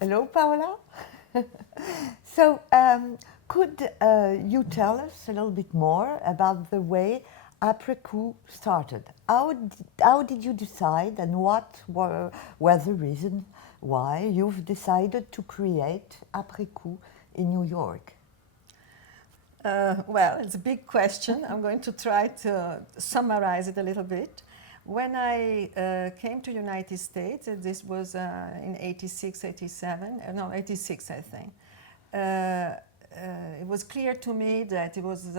Hello, Paola. So, could you tell us a little bit more about the way Après-Coup started? How did you decide, and what were the reasons why you've decided to create Après-Coup in New York? Well, it's a big question. I'm going to try to summarize it a little bit. When I came to United States, this was in 86, 87, no, 86, I think. It was clear to me that it was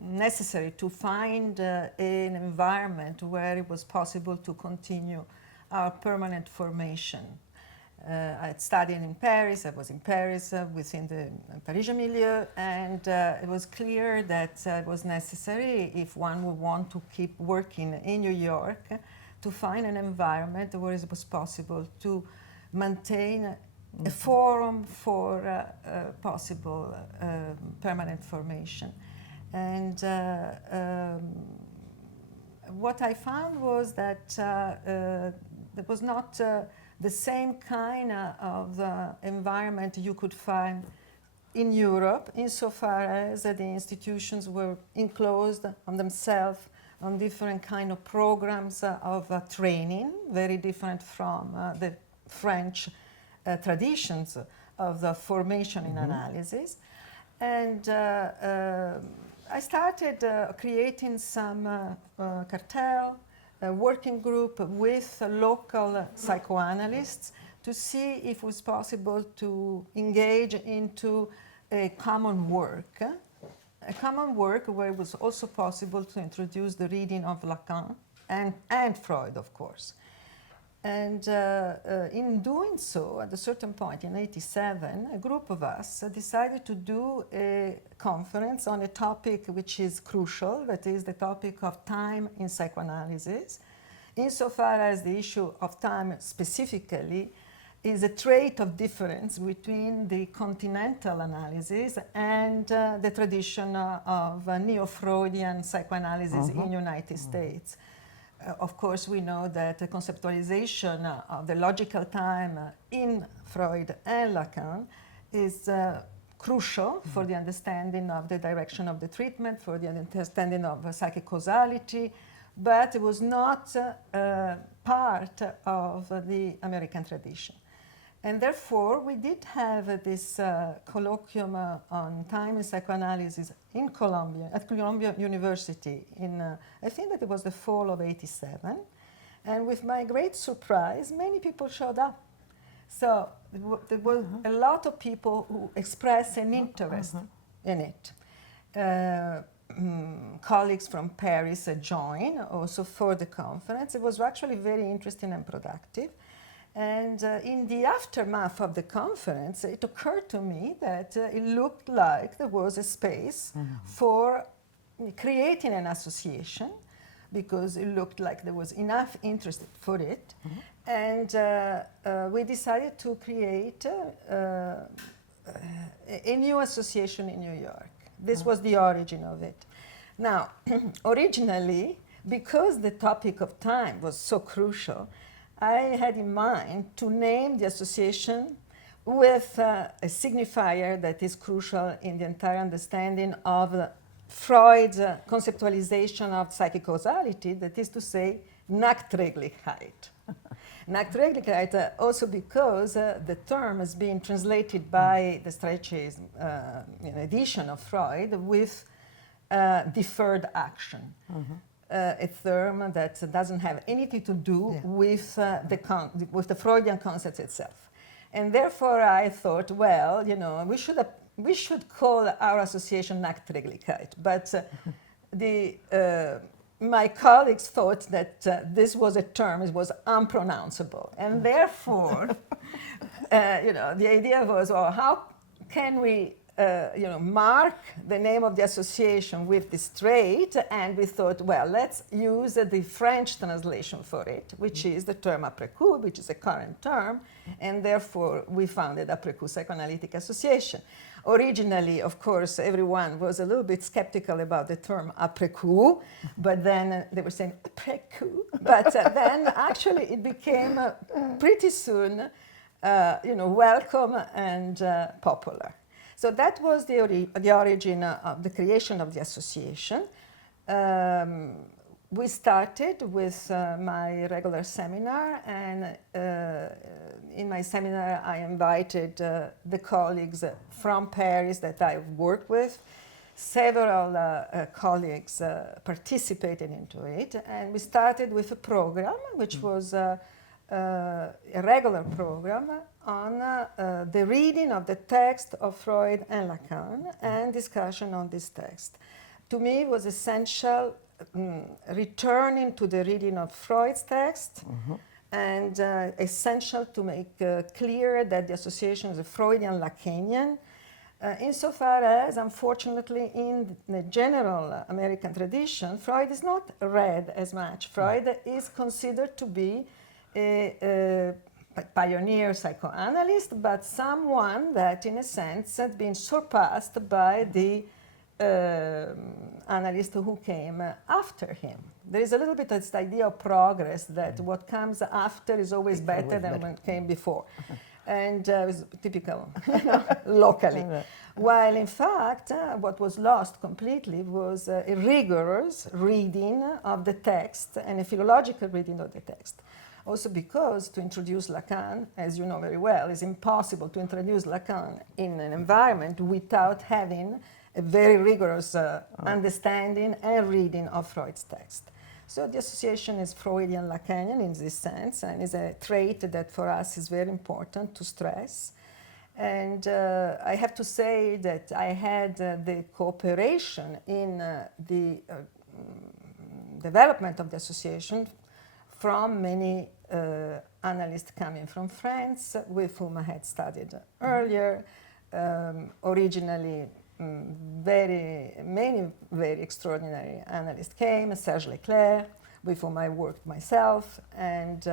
necessary to find an environment where it was possible to continue our permanent formation. I had studied in Paris, I was in Paris within the Parisian milieu, and it was clear that it was necessary, if one would want to keep working in New York, to find an environment where it was possible to maintain a forum for possible permanent formation. And what I found was that there was not the same kind of environment you could find in Europe, insofar as the institutions were enclosed on themselves, on different kind of programs of training, very different from the French traditions of the formation in analysis. And I started creating some cartel, a working group with local psychoanalysts to see if it was possible to engage into a common work where it was also possible to introduce the reading of Lacan and Freud, of course. And in doing so, at a certain point in 87, a group of us decided to do a conference on a topic which is crucial, that is the topic of time in psychoanalysis, insofar as the issue of time specifically is a trait of difference between the continental analysis and the tradition of neo-Freudian psychoanalysis in United States. Of course, we know that the conceptualization of the logical time in Freud and Lacan is crucial for the understanding of the direction of the treatment, for the understanding of psychic causality, but it was not part of the American tradition. And therefore, we did have this colloquium on time in psychoanalysis in Columbia, at Columbia University in, I think that it was the fall of 87. And with my great surprise, many people showed up. So there were a lot of people who expressed an interest in it. Colleagues from Paris joined also for the conference. It was actually very interesting and productive. And in the aftermath of the conference, it occurred to me that it looked like there was a space for creating an association, because it looked like there was enough interest for it. And we decided to create a new association in New York. This was the origin of it. Now, originally, because the topic of time was so crucial, I had in mind to name the association with a signifier that is crucial in the entire understanding of Freud's conceptualization of psychic causality, that is to say, Nachträglichkeit. Nachträglichkeit also because the term is being translated by the Streicher's edition of Freud with deferred action. A term that doesn't have anything to do with the Freudian concept itself. And therefore I thought, well, we should call our association Nachträglichkeit. But my colleagues thought that this was a term, it was unpronounceable. And therefore, the idea was, well, how can we mark the name of the association with this trait? And we thought, well, let's use the French translation for it, which is the term Après-Coup, which is a current term, and therefore we founded Après-Coup Psychoanalytic Association. Originally, of course, everyone was a little bit skeptical about the term Après-Coup, but then they were saying Après-Coup. But then actually it became pretty soon welcome and popular. So that was the origin of the creation of the association. We started with my regular seminar, and in my seminar I invited the colleagues from Paris that I work with. Several colleagues participated into it, and we started with a program which was a regular program on the reading of the text of Freud and Lacan and discussion on this text. To me, it was essential returning to the reading of Freud's text, and essential to make clear that the association is a Freudian Lacanian, insofar as, unfortunately, in the general American tradition, Freud is not read as much. Freud is considered to be a pioneer psychoanalyst, but someone that, in a sense, had been surpassed by the analyst who came after him. There is a little bit of this idea of progress, that what comes after is always better than what came before. And it was typical locally. While in fact, what was lost completely was a rigorous reading of the text and a philological reading of the text. Also because to introduce Lacan, as you know very well, it's impossible to introduce Lacan in an environment without having a very rigorous understanding and reading of Freud's text. So the association is Freudian Lacanian in this sense, and is a trait that for us is very important to stress. And I have to say that I had the cooperation in the development of the association from many analysts coming from France, with whom I had studied earlier. Originally, many very extraordinary analysts came, Serge Leclerc, with whom I worked myself, and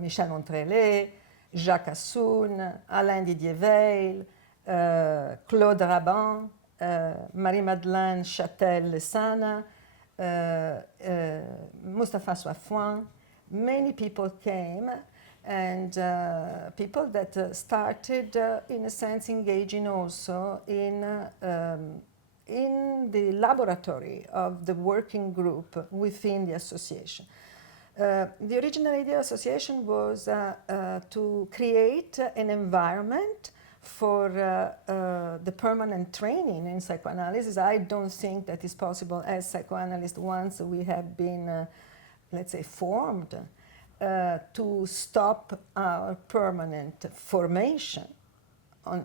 Michel Montrellet, Jacques Assoun, Alain Didier-Veil, Claude Raban, Marie-Madeleine Châtel-Lessana, Mustapha Soifouin. Many people came, and people that started, in a sense, engaging also in the laboratory of the working group within the association. The original idea of the association was to create an environment for the permanent training in psychoanalysis. I don't think that is possible as psychoanalysts once we have been, let's say, formed, to stop our permanent formation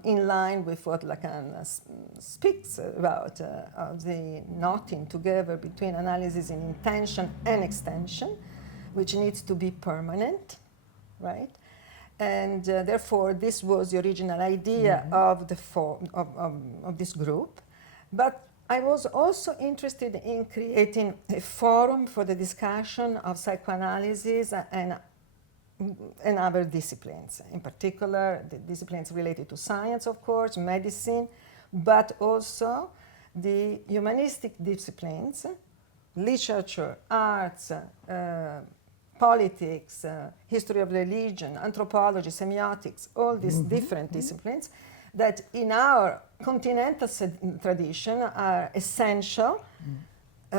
in line with what Lacan speaks about, of the knotting together between analysis in intention and extension, which needs to be permanent, right? And therefore, this was the original idea of the of this group. But I was also interested in creating a forum for the discussion of psychoanalysis and other disciplines, in particular the disciplines related to science, of course, medicine, but also the humanistic disciplines, literature, arts, politics, history of religion, anthropology, semiotics, all these different disciplines that in our continental tradition are essential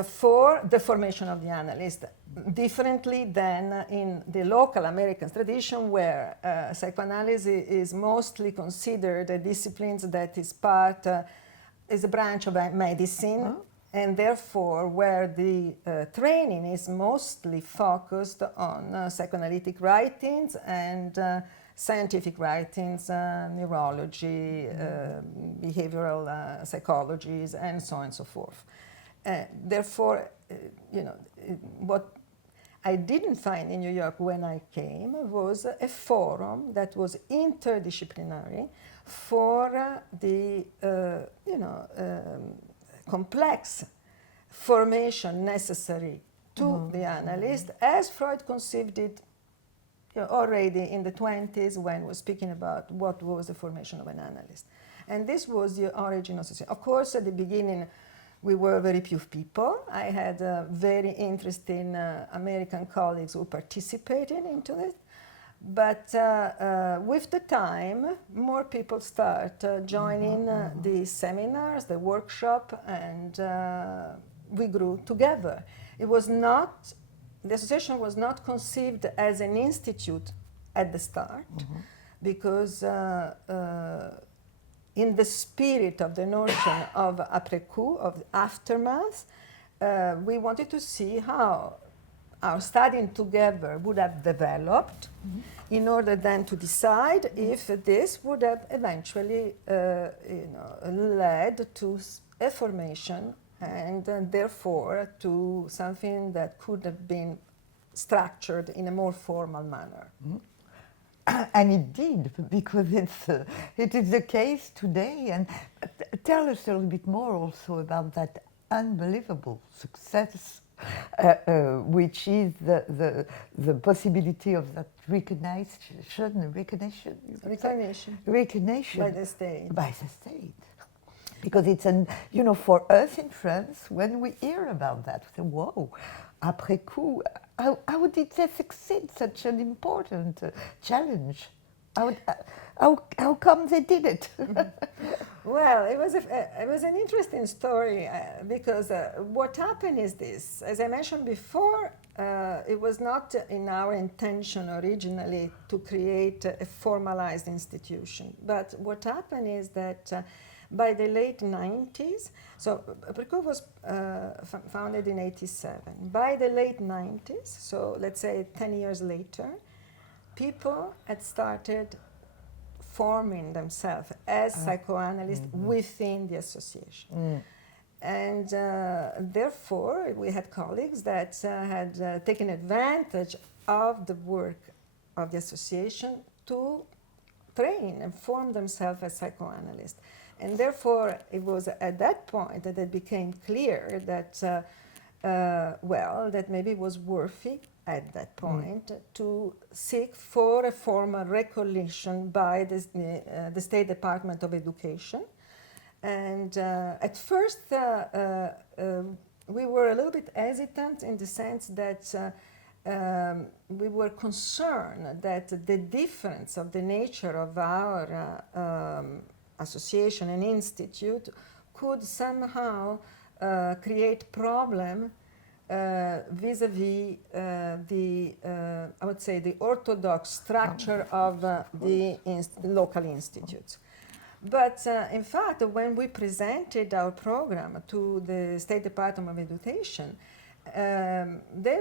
for the formation of the analyst, differently than in the local American tradition, where psychoanalysis is mostly considered a discipline that is is a branch of medicine, and therefore where the training is mostly focused on psychoanalytic writings and scientific writings, neurology, behavioral psychologies, and so on and so forth. Therefore, what I didn't find in New York when I came was a forum that was interdisciplinary for the complex formation necessary to the analyst, as Freud conceived it already in the 20s when he was speaking about what was the formation of an analyst. And this was the origin of society. Of course, at the beginning, we were very few people. I had very interesting American colleagues who participated into it. But with the time, more people start joining the seminars, the workshop, and we grew together. It was not, the association was not conceived as an institute at the start, because in the spirit of the notion of après-coup, of aftermath, we wanted to see how our studying together would have developed in order then to decide if this would have eventually led to a formation and therefore to something that could have been structured in a more formal manner. And it did, because it is the case today. And tell us a little bit more also about that unbelievable success, which is the possibility of that recognition By the state. By the state. Because it's for us in France, when we hear about that, we say, whoa, après-coup, how did they succeed such an important challenge? How come they did it? Well, it was an interesting story because what happened is this. As I mentioned before, it was not in our intention originally to create a formalized institution. But what happened is that by the late 90s, so Après-Coup was founded in 87. By the late 90s, so let's say 10 years later, people had started forming themselves as psychoanalysts within the association. And therefore, we had colleagues that had taken advantage of the work of the association to train and form themselves as psychoanalysts. And therefore, it was at that point that it became clear that, that maybe it was worthy at that point to seek for a formal recognition by the State Department of Education. And at first, we were a little bit hesitant in the sense that we were concerned that the difference of the nature of our association and institute could somehow create problem vis-a-vis I would say, the orthodox structure of the local institutes. But in fact, when we presented our program to the State Department of Education, they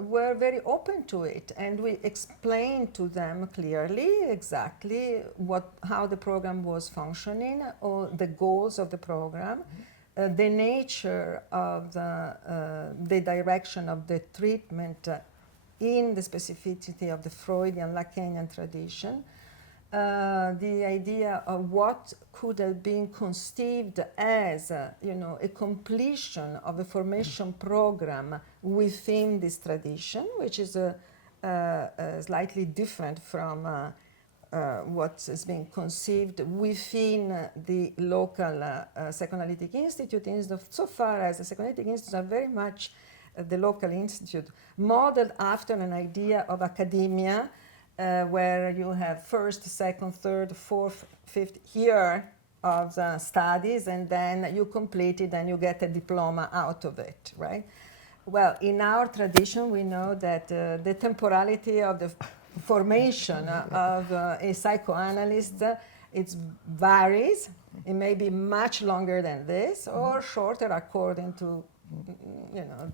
were very open to it, and we explained to them clearly exactly how the program was functioning, or the goals of the program, the nature of the direction of the treatment in the specificity of the Freudian Lacanian tradition, the idea of what could have been conceived as a completion of a formation program within this tradition, which is slightly different from what is being conceived within the local psychoanalytic institute, so far as the psychoanalytic institutes are very much the local institute, modeled after an idea of academia, where you have first, second, third, fourth, fifth year of the studies, and then you complete it and you get a diploma out of it, right? Well, in our tradition, we know that the temporality of the formation of a psychoanalyst, it varies. It may be much longer than this, or shorter according to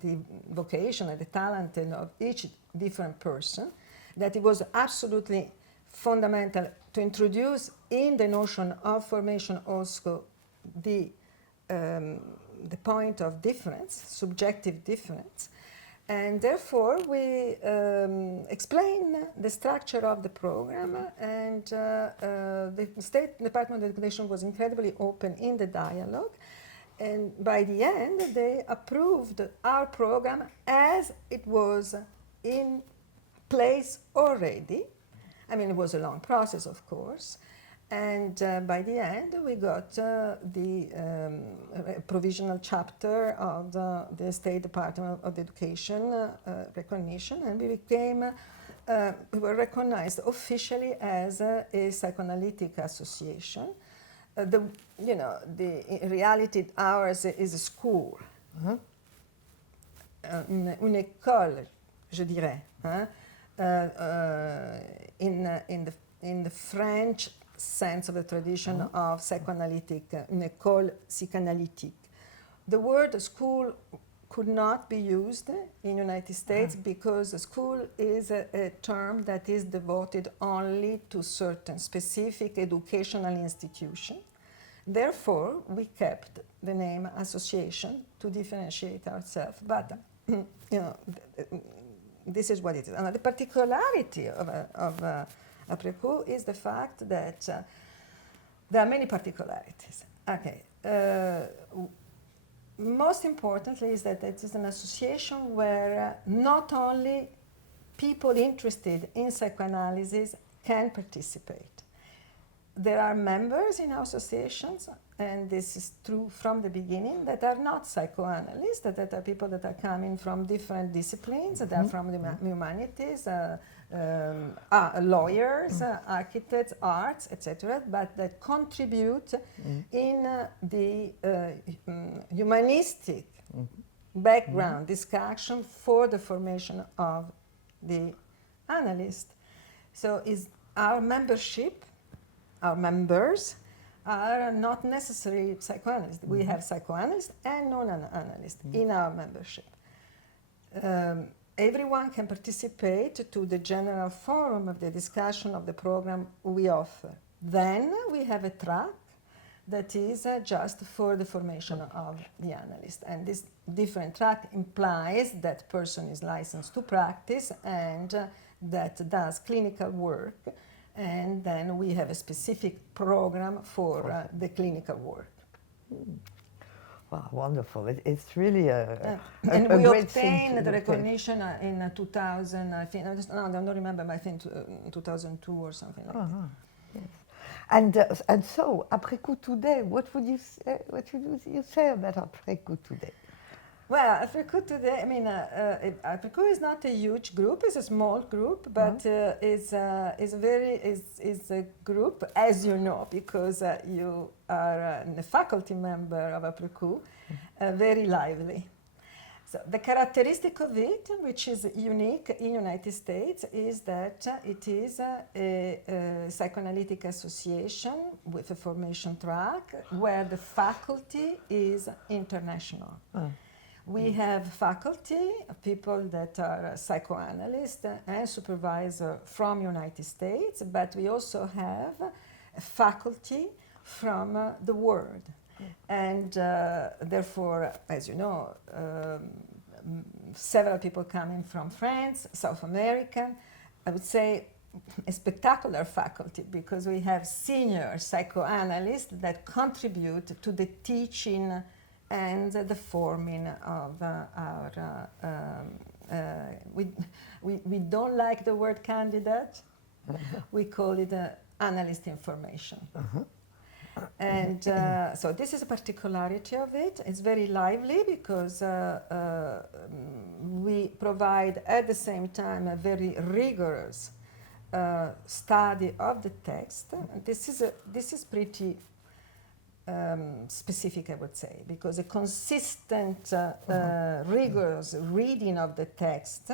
the vocation and the talent of each different person. That it was absolutely fundamental to introduce in the notion of formation also the point of difference, subjective difference. And therefore, we explain the structure of the program, and the State Department of Education was incredibly open in the dialogue. And by the end, they approved our program as it was in place already. I mean, it was a long process, of course. And by the end, we got the provisional chapter of the State Department of Education recognition, and we became we were recognized officially as a psychoanalytic association. In reality, ours is a school, une école, je dirais, hein? In the French sense of the tradition of psychoanalytic, une école psychanalytique. The word school could not be used in the United States because a school is a term that is devoted only to certain specific educational institutions. Therefore, we kept the name association to differentiate ourselves. But, this is what it is. And the particularity of Après-Coup is the fact that there are many particularities. Okay. Most importantly is that it is an association where not only people interested in psychoanalysis can participate. There are members in our associations, and this is true from the beginning, that are not psychoanalysts, that are people that are coming from different disciplines, that are from the humanities, lawyers, architects, arts, etc., but that contribute in the humanistic background discussion for the formation of the analyst. So is our membership, our members are not necessarily psychoanalysts. We have psychoanalysts and non-analysts in our membership. Everyone can participate to the general forum of the discussion of the program we offer. Then we have a track that is just for the formation of the analyst. And this different track implies that person is licensed to practice and that does clinical work. And then we have a specific program for the clinical work. Wow, wonderful. It's really and a we great thing obtained to the look at. recognition in 2000, I think, I don't remember, but I think 2002 or something like that. Yes. And so, Après-Coup today, what would you say about Après-Coup today? Well, Après-Coup today, I mean, Après-Coup is not a huge group, it's a small group, but it's a group, as you know, because you are a faculty member of Après-Coup, very lively. So the characteristic of it, which is unique in the United States, is that it is a psychoanalytic association with a formation track where the faculty is international. We have faculty, people that are psychoanalysts and supervisor from United States, but we also have a faculty from the world. And therefore, as you know, several people coming from France, South America. I would say a spectacular faculty because we have senior psychoanalysts that contribute to the teaching and the forming of our, we don't like the word candidate, we call it analyst information. And so this is a particularity of it. It's very lively because we provide at the same time a very rigorous study of the text. This is pretty specific, I would say, because a consistent, rigorous reading of the text,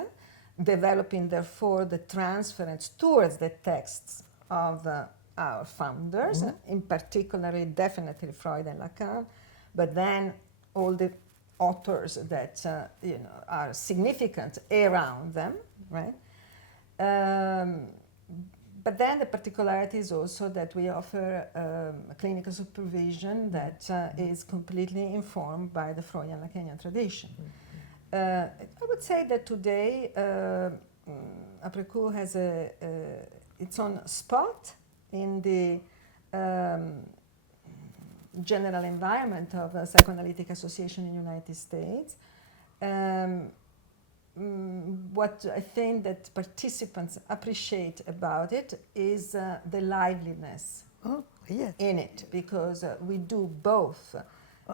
developing therefore the transference towards the texts of our founders, in particular, definitely Freud and Lacan, but then all the authors that are significant around them, right? But then the particularity is also that we offer clinical supervision that is completely informed by the Freudian Lacanian tradition. I would say that today Après-Coup has its own spot in the general environment of a psychoanalytic association in the United States. What I think that participants appreciate about it is the liveliness in it, because we do both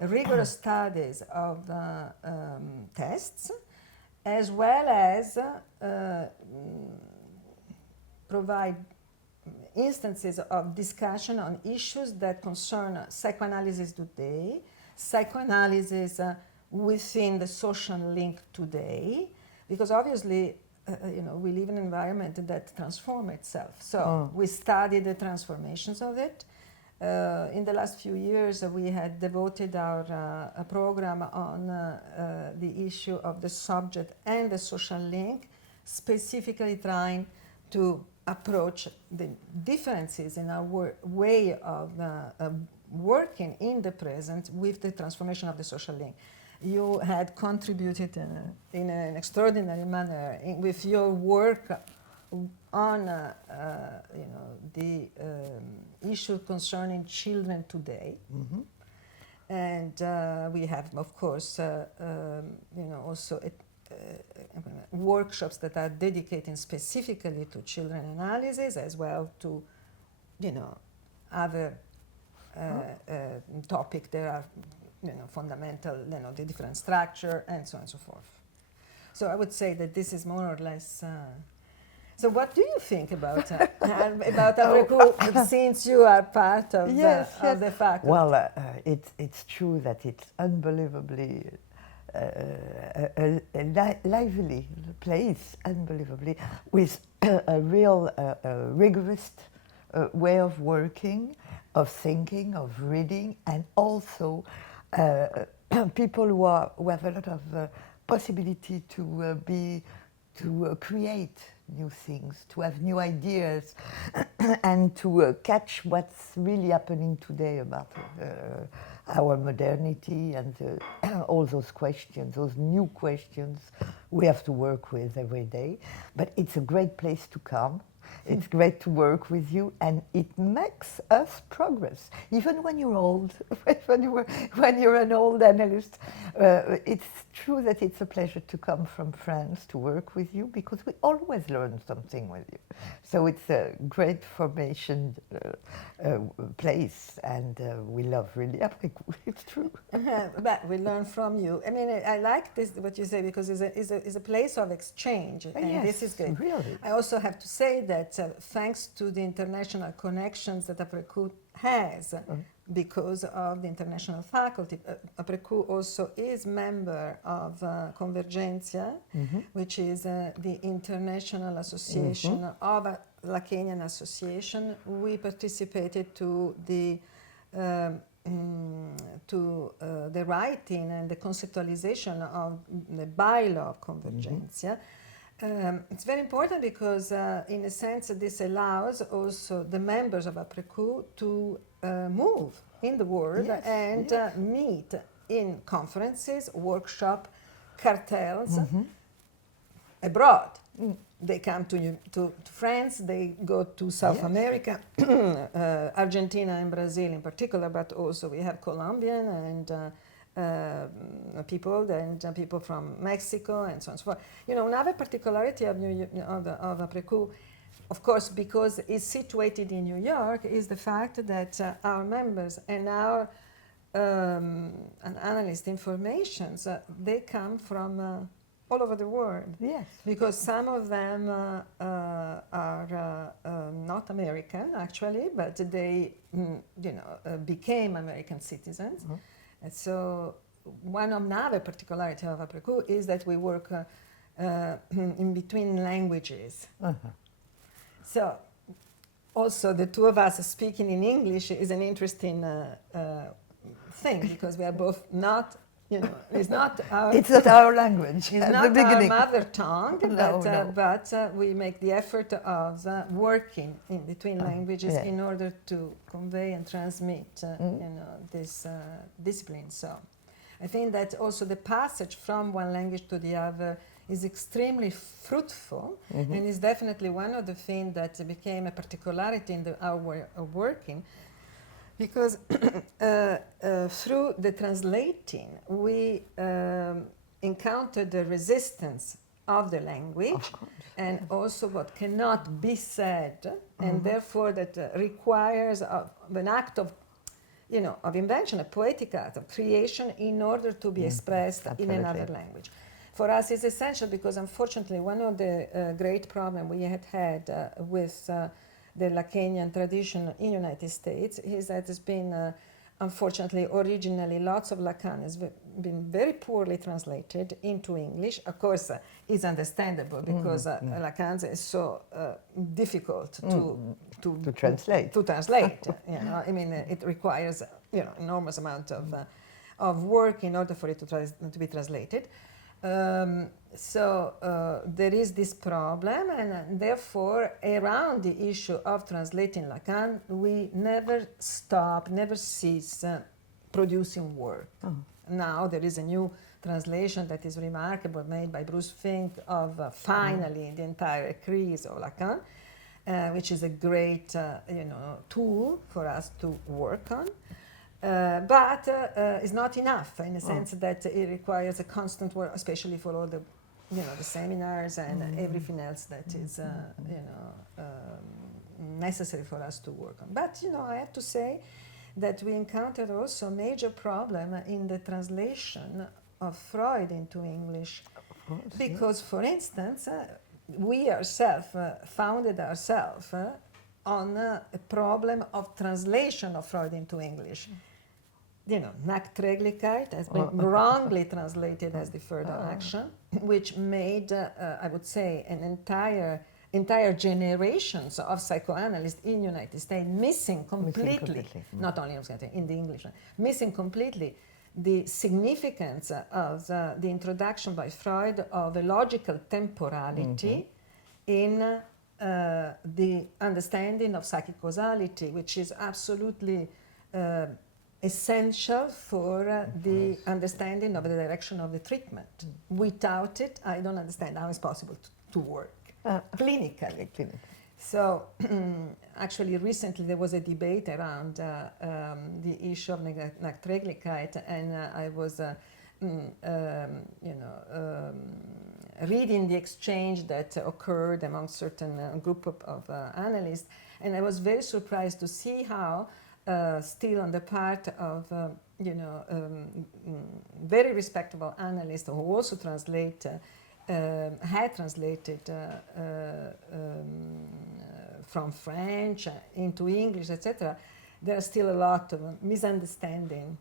rigorous studies of tests as well as provide instances of discussion on issues that concern psychoanalysis today, psychoanalysis within the social link today, because obviously, we live in an environment that transforms itself. So we study the transformations of it. In the last few years, we had devoted our a program on the issue of the subject and the social link, specifically trying to approach the differences in our way of working in the present with the transformation of the social link. You had contributed in an extraordinary manner with your work on the issue concerning children today. Mm-hmm. And we have, of course, also workshops that are dedicated specifically to children analysis, as well to, other topic. There are, fundamental, the different structure, and so on and so forth. So I would say that this is more or less. So what do you think about Après-Coup, since you are part of, of the faculty? Well, it's true that it's unbelievably a lively place, unbelievably, with a real rigorous way of working, of thinking, of reading, and also people who have a lot of possibility to create new things, to have new ideas, and to catch what's really happening today about our modernity and all those questions, those new questions we have to work with every day. But it's a great place to come. It's great to work with you, and it makes us progress. Even when you're old, when you're an old analyst, it's true that it's a pleasure to come from France to work with you, because we always learn something with you. So it's a great formation place, and we love really Après-Coup. It's true. But we learn from you. I mean, I like this, what you say, because it's a place of exchange, and yes, this is good. Really. I also have to say that thanks to the international connections that Après-Coup has, because of the international faculty, Après-Coup also is member of Convergencia, which is the international association of La Kenyan Association. We participated to the writing and the conceptualization of the bylaw of Convergencia. It's very important because, in a sense, this allows also the members of Après-Coup to move in the world and meet in conferences, workshops, cartels abroad. They come to France, they go to South America, Argentina and Brazil in particular, but also we have Colombian and people and people from Mexico and so on and so forth. Another particularity of Après-Coup, of course, because it's situated in New York, is the fact that our members and our analyst informations, they come from all over the world. Yes. Because some of them are not American, actually, but they, became American citizens. And so another particularity of Après-Coup is that we work in between languages. So also the two of us speaking in English is an interesting thing, because we are both not, it's not our language. It's not our mother tongue, No. but we make the effort of working in between languages in order to convey and transmit, this discipline. So I think that also the passage from one language to the other is extremely fruitful, and is definitely one of the things that became a particularity in our way of working, because through the translating, we encountered the resistance of the language, and also what cannot be said, and therefore that requires an act of, of invention, a poetic act of creation, in order to be expressed in another language. For us, it's essential because, unfortunately, one of the great problems we had with the Lacanian tradition in the United States is that there's been, unfortunately, originally lots of Lacan has been very poorly translated into English. Of course, it's understandable because Lacan is so difficult to translate. To translate, you know, I mean, it requires enormous amount of work in order for it to be translated. So there is this problem, and therefore, around the issue of translating Lacan, we never stop, never cease producing work. Now there is a new translation that is remarkable, made by Bruce Fink, of finally the entire Crise of Lacan, which is a great tool for us to work on. But it's not enough in the sense that it requires a constant work, especially for all the, the seminars and everything else that is, necessary for us to work on. But, I have to say that we encountered also a major problem in the translation of Freud into English. Of course, because, for instance, we ourselves founded ourselves on a problem of translation of Freud into English. Nachträglichkeit has been wrongly translated as deferred action, which made, I would say, an entire generations of psychoanalysts in the United States missing completely. Not only in the English, missing completely the significance of the introduction by Freud of a logical temporality in the understanding of psychic causality, which is absolutely essential for the understanding of the direction of the treatment. Without it, I don't understand how it's possible to work clinically. So, actually, recently there was a debate around the issue of Nachträglichkeit, and I was, reading the exchange that occurred among certain group of analysts, and I was very surprised to see how still on the part of very respectable analysts who also had translated from French into English, etc. There are still a lot of misunderstanding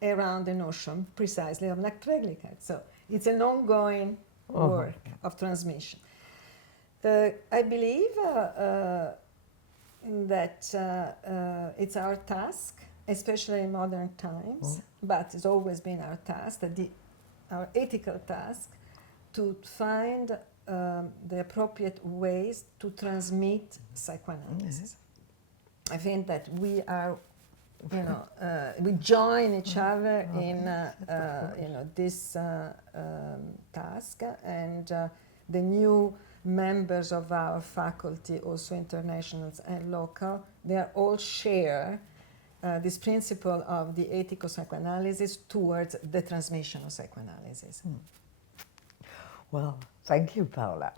around the notion precisely of Nachträglichkeit. So it's an ongoing work of transmission. I believe that it's our task, especially in modern times, but it's always been our task, our ethical task, to find the appropriate ways to transmit psychoanalysis. I think that we are, we join each other in, this task, and the new members of our faculty, also internationals and local, they are all share this principle of the ethical psychoanalysis towards the transmission of psychoanalysis. Well, thank you, Paola.